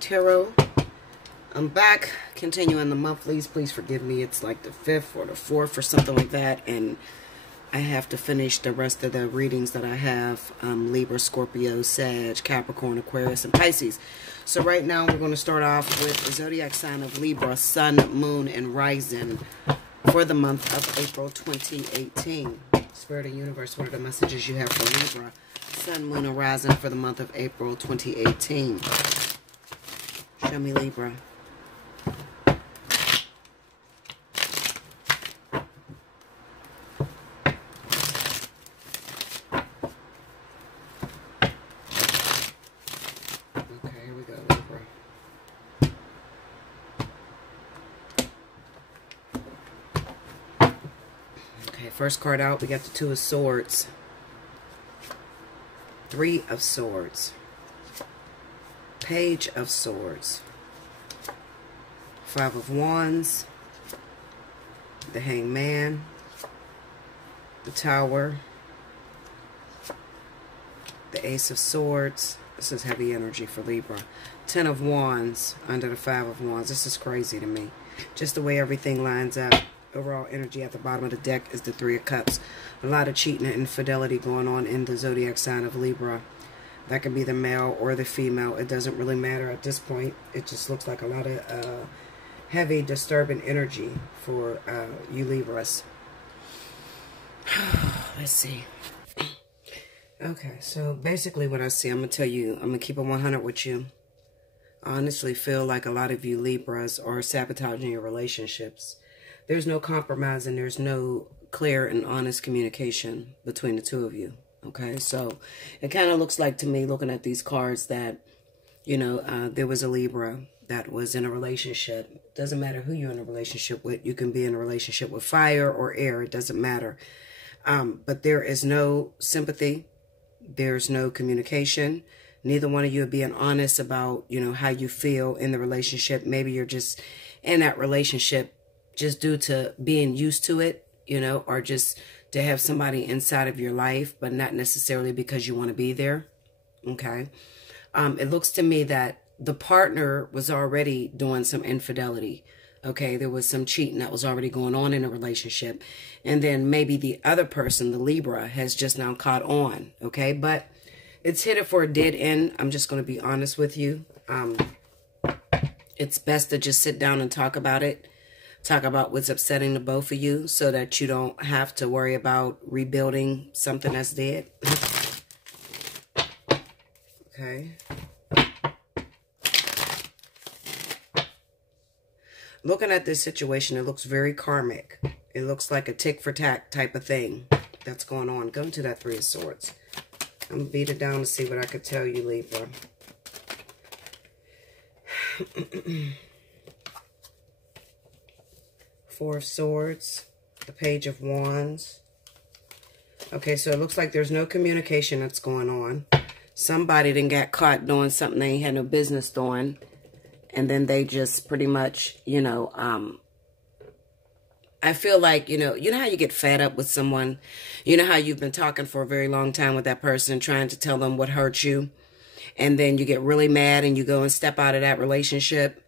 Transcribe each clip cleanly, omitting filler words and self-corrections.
Tarot. I'm back, continuing the monthlies. Please forgive me. It's like the 5th or the 4th or something like that. And I have to finish the rest of the readings that I have. Libra, Scorpio, Sag, Capricorn, Aquarius, and Pisces. So right now we're going to start off with the zodiac sign of Libra, Sun, Moon, and Rising for the month of April 2018. Spirit of Universe, what are the messages you have for Libra, Sun, Moon, and Rising for the month of April 2018? Show me Libra. First card out, we got the 2 of Swords, 3 of Swords, Page of Swords, 5 of Wands, the Hangman, the Tower, the Ace of Swords. This is heavy energy for Libra. 10 of Wands under the 5 of Wands. This is crazy to me. Just the way everything lines up. Overall energy at the bottom of the deck is the 3 of Cups. A lot of cheating and infidelity going on in the zodiac sign of Libra. That could be the male or the female. It doesn't really matter at this point. It just looks like a lot of heavy, disturbing energy for you Libras. Let's see. Okay, so basically what I see, I'm going to tell you, I'm going to keep it 100 with you. I honestly feel like a lot of you Libras are sabotaging your relationships. There's no compromise and there's no clear and honest communication between the 2 of you. Okay, so it kind of looks like to me, looking at these cards, that, you know, there was a Libra that was in a relationship. Doesn't matter who you're in a relationship with. You can be in a relationship with fire or air. It doesn't matter. But there is no sympathy. There's no communication. Neither one of you are being honest about, you know, how you feel in the relationship. Maybe you're just in that relationship just due to being used to it, you know, or just to have somebody inside of your life, but not necessarily because you want to be there. Okay. It looks to me that the partner was already doing some infidelity. Okay. There was some cheating that was already going on in a relationship. And then maybe the other person, the Libra, has just now caught on. Okay. But it's headed for a dead end. I'm just going to be honest with you. It's best to just sit down and talk about it. Talk about what's upsetting the both of you so that you don't have to worry about rebuilding something that's dead. Okay. Looking at this situation, it looks very karmic. It looks like a tick for tack type of thing that's going on. Go to that 3 of Swords. I'm going to beat it down to see what I could tell you, Libra. 4 of Swords, the Page of Wands. Okay, so it looks like there's no communication that's going on. Somebody then got caught doing something they ain't had no business doing. And then they just pretty much, you know, I feel like, you know how you get fed up with someone? You know how you've been talking for a very long time with that person, trying to tell them what hurt you. And then you get really mad and you go and step out of that relationship.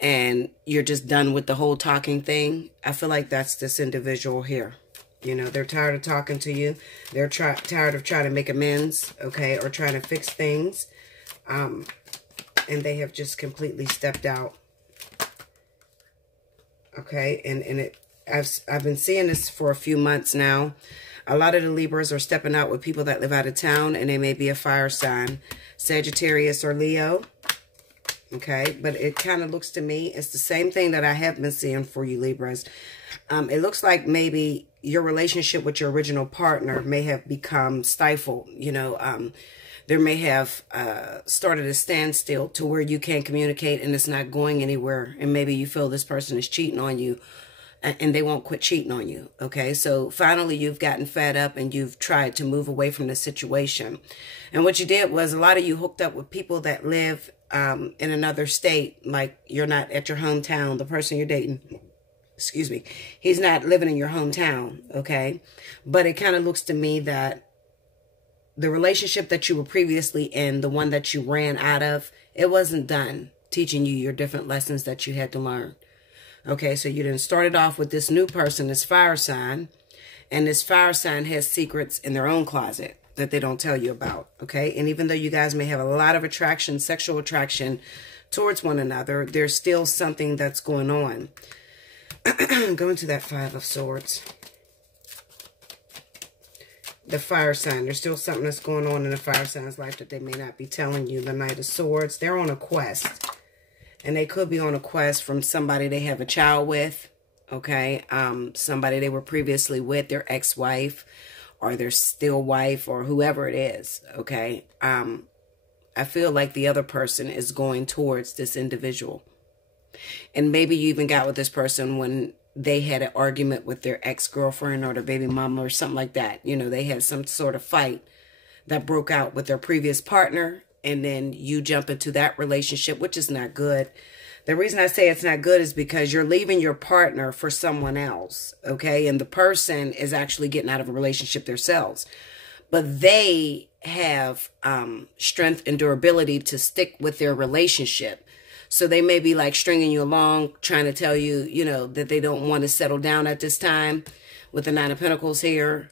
And you're just done with the whole talking thing. I feel like that's this individual here. You know, they're tired of talking to you. They're tired of trying to make amends, okay, or trying to fix things. And they have just completely stepped out. Okay, and I've been seeing this for a few months now. A lot of the Libras are stepping out with people that live out of town, and they may be a fire sign, Sagittarius or Leo. Okay, but it kind of looks to me, it's the same thing that I have been seeing for you Libras. It looks like maybe your relationship with your original partner may have become stifled. You know, there may have started a standstill to where you can't communicate and it's not going anywhere. And maybe you feel this person is cheating on you and they won't quit cheating on you. Okay, so finally you've gotten fed up and you've tried to move away from the situation. And what you did was, a lot of you hooked up with people that live in another state, like you're not at your hometown. The person you're dating, excuse me, he's not living in your hometown, okay? But it kind of looks to me that the relationship that you were previously in, the one that you ran out of, it wasn't done. teaching you your different lessons that you had to learn. Okay, so you done started off with this new person, this fire sign, and this fire sign has secrets in their own closet that they don't tell you about, okay? And even though you guys may have a lot of attraction, sexual attraction towards one another, there's still something that's going on. Going to that Five of Swords. The fire sign. There's still something that's going on in the fire sign's life that they may not be telling you. The Knight of Swords. They're on a quest. And they could be on a quest from somebody they have a child with. Okay. Somebody they were previously with, their ex-wife or their still wife or whoever it is. Okay. I feel like the other person is going towards this individual. And maybe you even got with this person when they had an argument with their ex-girlfriend or their baby mama or something like that. You know, they had some sort of fight that broke out with their previous partner. And then you jump into that relationship, which is not good. The reason I say it's not good is because you're leaving your partner for someone else. Okay. And the person is actually getting out of a relationship themselves. But they have strength and durability to stick with their relationship. So they may be like stringing you along, trying to tell you, you know, that they don't want to settle down at this time with the Nine of Pentacles here.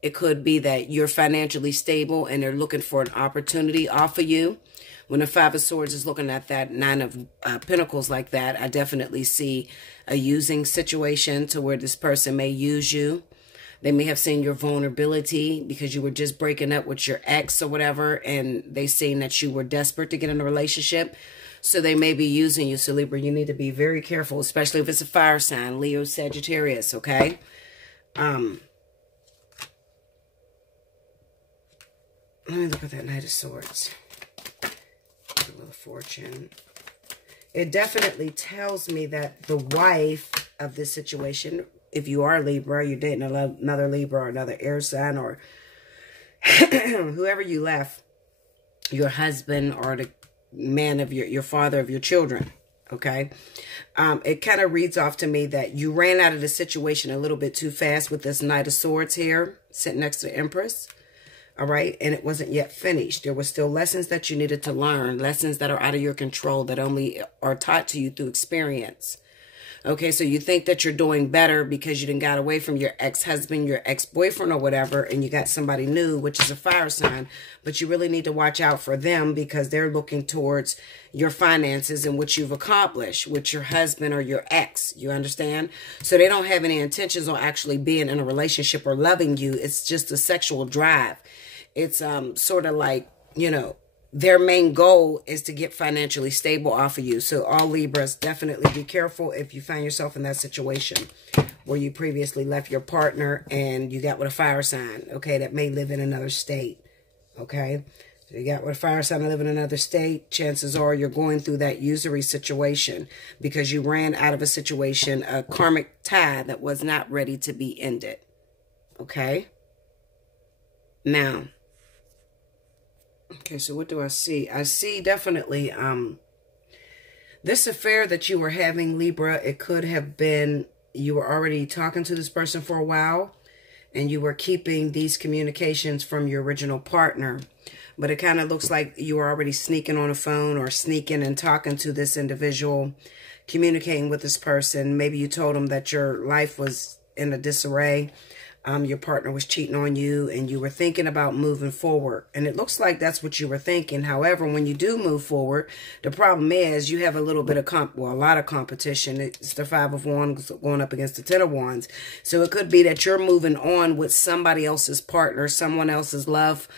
It could be that you're financially stable and they're looking for an opportunity off of you. When the Five of Swords is looking at that Nine of Pentacles like that, I definitely see a using situation to where this person may use you. They may have seen your vulnerability because you were just breaking up with your ex or whatever, and they seen that you were desperate to get in a relationship. So they may be using you. So Libra, you need to be very careful, especially if it's a fire sign, Leo, Sagittarius, okay? Let me look at that Knight of Swords. Wheel of Fortune. It definitely tells me that the wife of this situation, if you are Libra, you're dating another Libra or another air sign or whoever you left, your husband or the man of your father of your children, okay? It kind of reads off to me that you ran out of the situation a little bit too fast with this Knight of Swords here, sitting next to the Empress, all right? And it wasn't yet finished. There were still lessons that you needed to learn, lessons that are out of your control that only are taught to you through experience. Okay, so you think that you're doing better because you didn't got away from your ex-husband, your ex-boyfriend or whatever, and you got somebody new, which is a fire sign, but you really need to watch out for them because they're looking towards your finances and what you've accomplished with your husband or your ex, you understand? So they don't have any intentions on actually being in a relationship or loving you. It's just a sexual drive. It's sort of like, you know, their main goal is to get financially stable off of you. So all Libras, definitely be careful if you find yourself in that situation where you previously left your partner and you got with a fire sign, okay, that may live in another state, okay? So you got with a fire sign and live in another state, chances are you're going through that usury situation because you ran out of a situation, a karmic tie that was not ready to be ended, okay? Now, okay, so what do I see? I see definitely this affair that you were having, Libra, it could have been you were already talking to this person for a while and you were keeping these communications from your original partner. But it kind of looks like you were already sneaking on the phone or sneaking and talking to this individual, communicating with this person. Maybe you told them that your life was in a disarray. Your partner was cheating on you and you were thinking about moving forward. And it looks like that's what you were thinking. However, when you do move forward, the problem is you have a little bit of, a lot of competition. It's the Five of Wands going up against the Ten of Wands. So it could be that you're moving on with somebody else's partner, someone else's life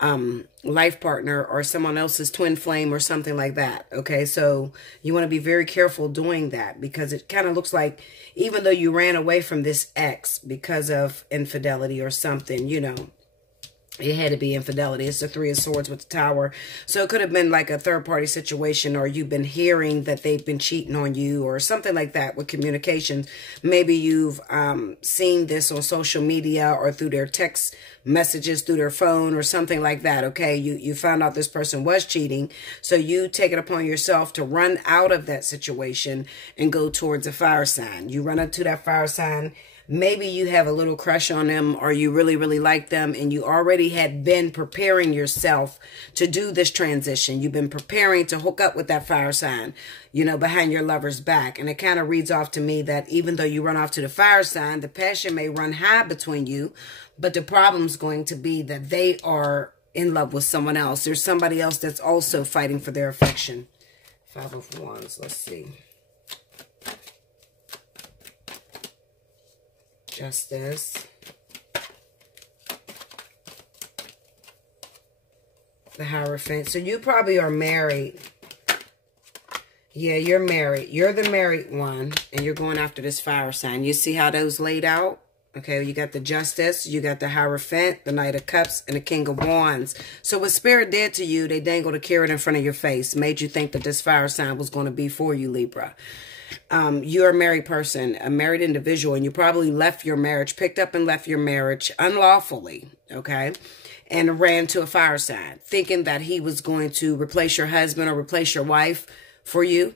partner or someone else's twin flame or something like that. Okay, so you want to be very careful doing that because it kind of looks like even though you ran away from this ex because of infidelity or something, you know, it had to be infidelity. It's the Three of Swords with the Tower. So it could have been like a third-party situation or you've been hearing that they've been cheating on you or something like that with communications. Maybe you've seen this on social media or through their text messages, through their phone or something like that, okay? You found out this person was cheating. So you take it upon yourself to run out of that situation and go towards a fire sign. You run up to that fire sign. Maybe you have a little crush on them, or you really, really like them, and you already had been preparing yourself to do this transition. You've been preparing to hook up with that fire sign, you know, behind your lover's back. And it kind of reads off to me that even though you run off to the fire sign, the passion may run high between you, but the problem's going to be that they are in love with someone else. There's somebody else that's also fighting for their affection. Five of Wands, let's see. Justice. The Hierophant. So you probably are married. Yeah, you're married. You're the married one, and you're going after this fire sign. You see how those laid out? Okay, you got the Justice, you got the Hierophant, the Knight of Cups, and the King of Wands. So what Spirit did to you, they dangled a carrot in front of your face, made you think that this fire sign was going to be for you, Libra. You're a married person, a married individual, and you probably left your marriage, picked up and left your marriage unlawfully, okay, and ran to a fire sign, thinking that he was going to replace your husband or replace your wife for you,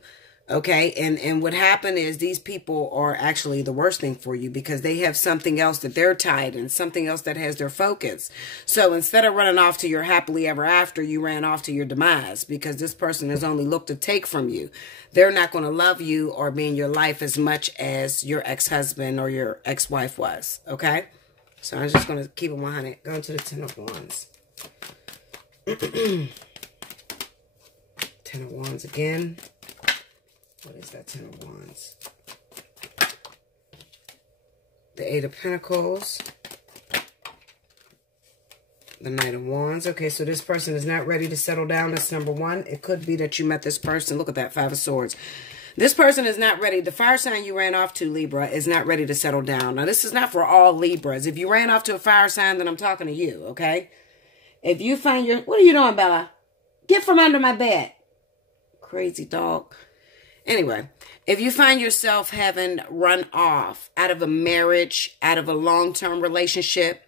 okay, and what happened is these people are actually the worst thing for you because they have something else that they're tied in, something else that has their focus. So instead of running off to your happily ever after, you ran off to your demise because this person has only looked to take from you. They're not going to love you or be in your life as much as your ex-husband or your ex-wife was, okay? So I'm just going to keep it 100. Going to the Ten of Wands. Ten of Wands again. What is that Ten of Wands? The Eight of Pentacles. The Knight of Wands. Okay, so this person is not ready to settle down. That's number one. It could be that you met this person. Look at that, Five of Swords. This person is not ready. The fire sign you ran off to, Libra, is not ready to settle down. Now, this is not for all Libras. If you ran off to a fire sign, then I'm talking to you, okay? If you find your... What are you doing, Bella? Get from under my bed. Crazy dog. Anyway, if you find yourself having run off out of a marriage, out of a long-term relationship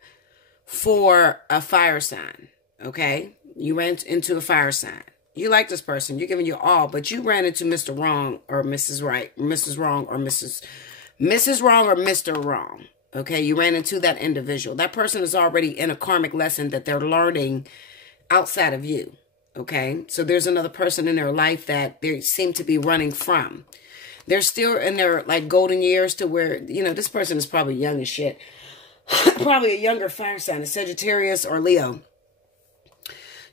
for a fire sign, okay? You ran into a fire sign. You like this person. You're giving your all, but you ran into Mr. Wrong or Mrs. Right, Mrs. Wrong or Mrs. Wrong or Mr. Wrong, okay? You ran into that individual. That person is already in a karmic lesson that they're learning outside of you. Okay, so there's another person in their life that they seem to be running from. They're still in their like golden years to where, you know, this person is probably young as shit. Probably a younger fire sign, a Sagittarius or Leo.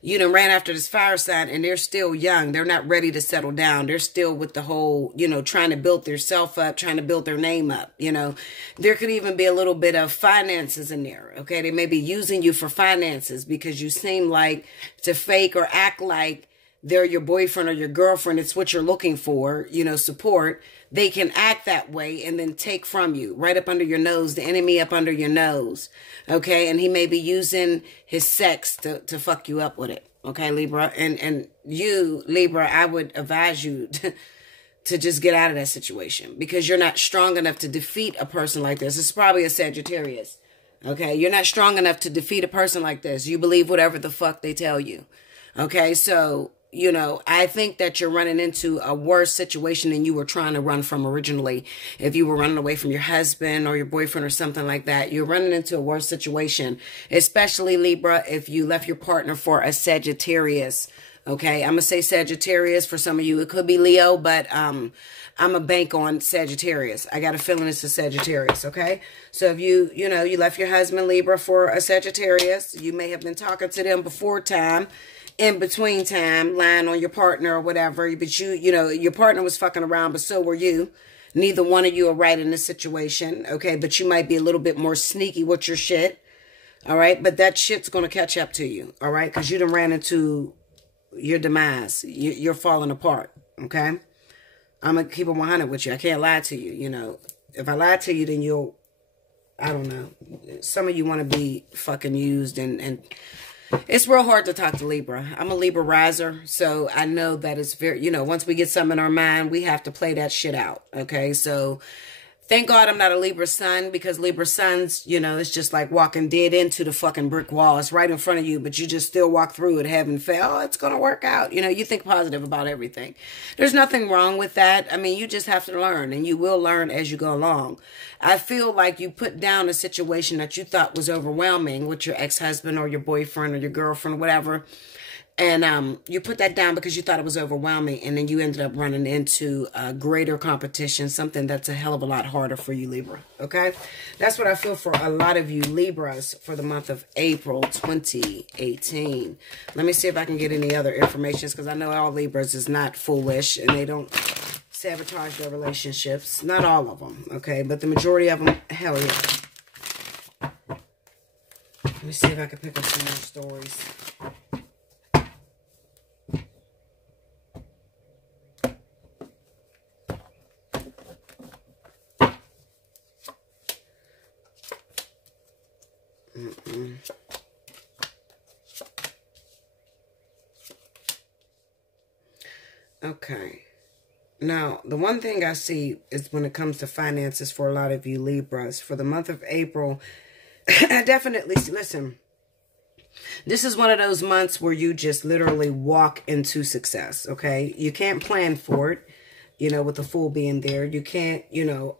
You know, ran after this fire sign and they're still young. They're not ready to settle down. They're still with the whole, you know, trying to build their self up, trying to build their name up, you know. There could even be a little bit of finances in there, okay? They may be using you for finances because you seem like to fake or act like they're your boyfriend or your girlfriend. It's what you're looking for, you know, support. They can act that way and then take from you right up under your nose, the enemy up under your nose, okay? And he may be using his sex to fuck you up with it, okay, Libra? And you, Libra, I would advise you to just get out of that situation because you're not strong enough to defeat a person like this. It's probably a Sagittarius, okay? You're not strong enough to defeat a person like this. You believe whatever the fuck they tell you, okay? So... you know, I think that you're running into a worse situation than you were trying to run from originally. If you were running away from your husband or your boyfriend or something like that, you're running into a worse situation, especially Libra, if you left your partner for a Sagittarius. Okay, I'm going to say Sagittarius for some of you. It could be Leo, but I'm a bank on Sagittarius. I got a feeling it's a Sagittarius, okay? So if you know, you left your husband, Libra, for a Sagittarius, you may have been talking to them before time, in between time, lying on your partner or whatever, but you know, your partner was fucking around, but so were you. Neither one of you are right in this situation, okay? But you might be a little bit more sneaky with your shit, all right? But that shit's going to catch up to you, all right? Because you done ran into your demise. You're falling apart, okay? I'm going to keep it 100 with you. I can't lie to you, you know. If I lie to you, then you'll, I don't know. Some of you want to be fucking used and it's real hard to talk to Libra. I'm a Libra riser, so I know that it's very, you know, once we get something in our mind, we have to play that shit out, okay? So Thank God I'm not a Libra sun, because Libra suns, you know, it's just like walking dead into the fucking brick wall. It's right in front of you, but you just still walk through it, having faith. Oh, it's going to work out. You know, you think positive about everything. There's nothing wrong with that. I mean, you just have to learn, and you will learn as you go along. I feel like you put down a situation that you thought was overwhelming with your ex-husband or your boyfriend or your girlfriend, whatever. And you put that down because you thought it was overwhelming, and then you ended up running into greater competition, something that's a hell of a lot harder for you, Libra, okay? That's what I feel for a lot of you Libras for the month of April 2018. Let me see if I can get any other information, because I know all Libras is not foolish, and they don't sabotage their relationships. Not all of them, okay? But the majority of them, hell yeah. Let me see if I can pick up some more stories. Okay. Now, the one thing I see is when it comes to finances for a lot of you Libras, for the month of April, I definitely see, listen, this is one of those months where you just literally walk into success, okay? You can't plan for it, you know, with the Fool being there. You can't, you know,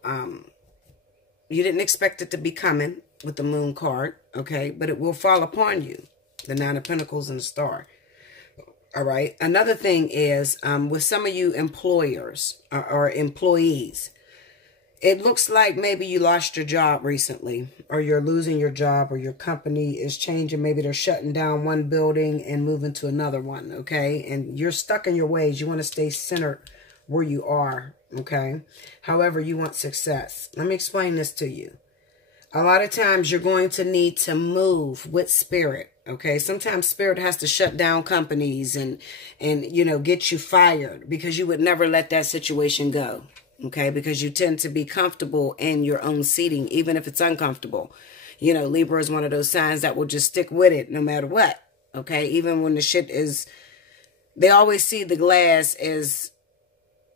you didn't expect it to be coming with the Moon card, okay? But it will fall upon you, the Nine of Pentacles and the Star. All right. Another thing is with some of you employers or employees, it looks like maybe you lost your job recently, or you're losing your job, or your company is changing. Maybe they're shutting down one building and moving to another one. Okay. And you're stuck in your ways. You want to stay centered where you are. Okay. However, you want success. Let me explain this to you. A lot of times you're going to need to move with spirit. Okay, sometimes spirit has to shut down companies and you know, get you fired, because you would never let that situation go. Okay, because you tend to be comfortable in your own seating, even if it's uncomfortable. You know, Libra is one of those signs that will just stick with it no matter what. Okay, even when the shit is, they always see the glass as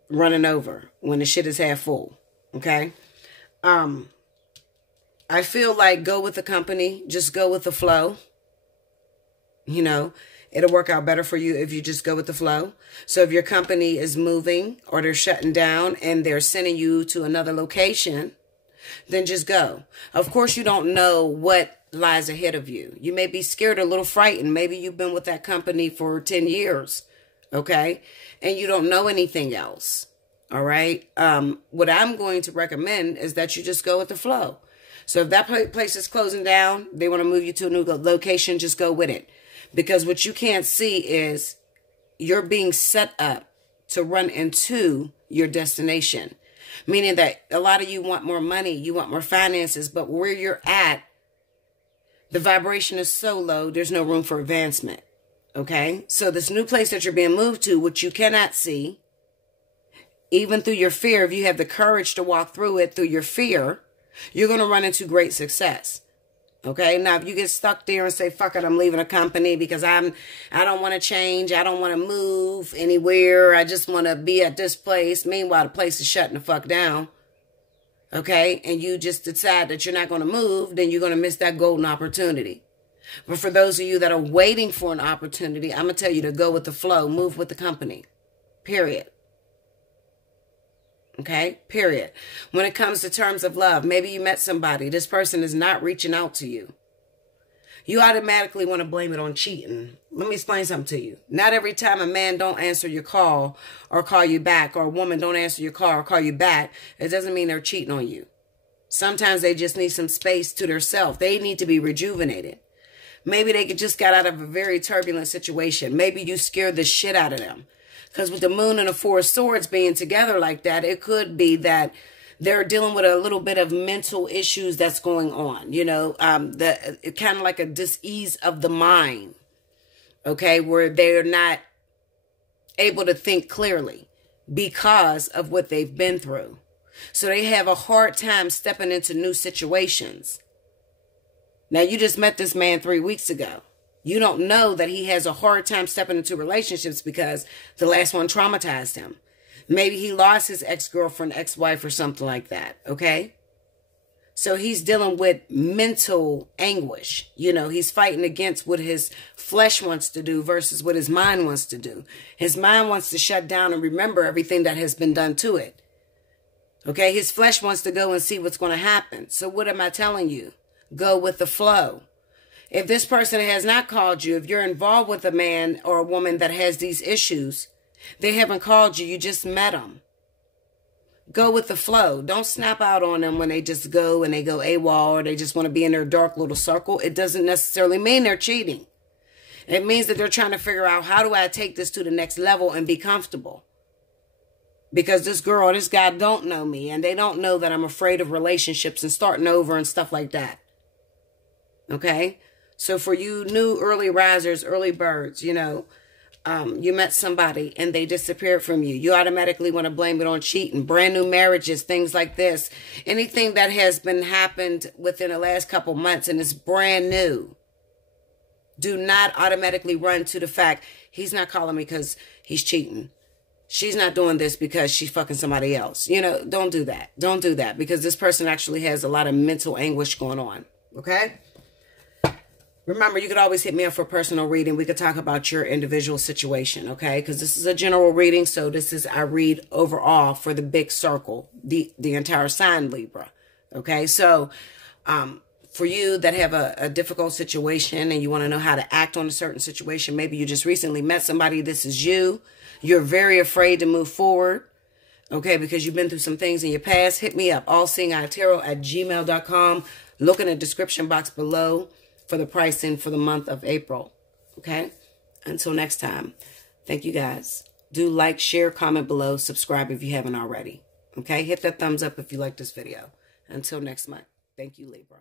running over when the shit is half full. Okay, I feel like go with the company, just go with the flow. You know, it'll work out better for you if you just go with the flow. So if your company is moving or they're shutting down and they're sending you to another location, then just go. Of course, you don't know what lies ahead of you. You may be scared, a little frightened. Maybe you've been with that company for 10 years, okay? And you don't know anything else, all right? What I'm going to recommend is that you just go with the flow. So if that place is closing down, they want to move you to a new location, just go with it. Because what you can't see is you're being set up to run into your destination. Meaning that a lot of you want more money, you want more finances, but where you're at, the vibration is so low, there's no room for advancement. Okay? So this new place that you're being moved to, which you cannot see, even through your fear, if you have the courage to walk through it through your fear, you're going to run into great success. Okay, now if you get stuck there and say, fuck it, I'm leaving a company because I don't want to change. I don't want to move anywhere. I just want to be at this place. Meanwhile, the place is shutting the fuck down. Okay, and you just decide that you're not going to move, then you're going to miss that golden opportunity. But for those of you that are waiting for an opportunity, I'm going to tell you to go with the flow, move with the company, period. Okay, period. When it comes to terms of love, maybe you met somebody. This person is not reaching out to you. You automatically want to blame it on cheating. Let me explain something to you. Not every time a man don't answer your call or call you back, or a woman don't answer your call or call you back, it doesn't mean they're cheating on you. Sometimes they just need some space to themselves. They need to be rejuvenated. Maybe they just got out of a very turbulent situation. Maybe you scared the shit out of them. Because with the Moon and the Four of Swords being together like that, it could be that they're dealing with a little bit of mental issues that's going on. You know, kind of like a dis-ease of the mind. Okay, where they're not able to think clearly because of what they've been through. So they have a hard time stepping into new situations. Now, you just met this man 3 weeks ago. You don't know that he has a hard time stepping into relationships because the last one traumatized him. Maybe he lost his ex-girlfriend, ex-wife, or something like that, okay? So he's dealing with mental anguish. You know, he's fighting against what his flesh wants to do versus what his mind wants to do. His mind wants to shut down and remember everything that has been done to it. Okay, his flesh wants to go and see what's going to happen. So what am I telling you? Go with the flow. If this person has not called you, if you're involved with a man or a woman that has these issues, they haven't called you, you just met them. Go with the flow. Don't snap out on them when they just go and they go AWOL or they just want to be in their dark little circle. It doesn't necessarily mean they're cheating. It means that they're trying to figure out, how do I take this to the next level and be comfortable? Because this girl or this guy don't know me, and they don't know that I'm afraid of relationships and starting over and stuff like that. Okay? So for you new early risers, early birds, you know, you met somebody and they disappeared from you. You automatically want to blame it on cheating, brand new marriages, things like this. Anything that has been happened within the last couple months and is brand new. Do not automatically run to the fact, he's not calling me because he's cheating. She's not doing this because she's fucking somebody else. You know, don't do that. Don't do that, because this person actually has a lot of mental anguish going on. Okay? Remember, you could always hit me up for a personal reading. We could talk about your individual situation, okay? Because this is a general reading, so this is, I read overall for the big circle, the entire sign Libra, okay? So, for you that have a difficult situation and you want to know how to act on a certain situation, maybe you just recently met somebody, this is you. You're very afraid to move forward, okay, because you've been through some things in your past. Hit me up, allseeingeyetarot@gmail.com. Look in the description box below for the pricing for the month of April, okay? Until next time, thank you guys. Do like, share, comment below, subscribe if you haven't already, okay? Hit that thumbs up if you like this video. Until next month, thank you, Libra.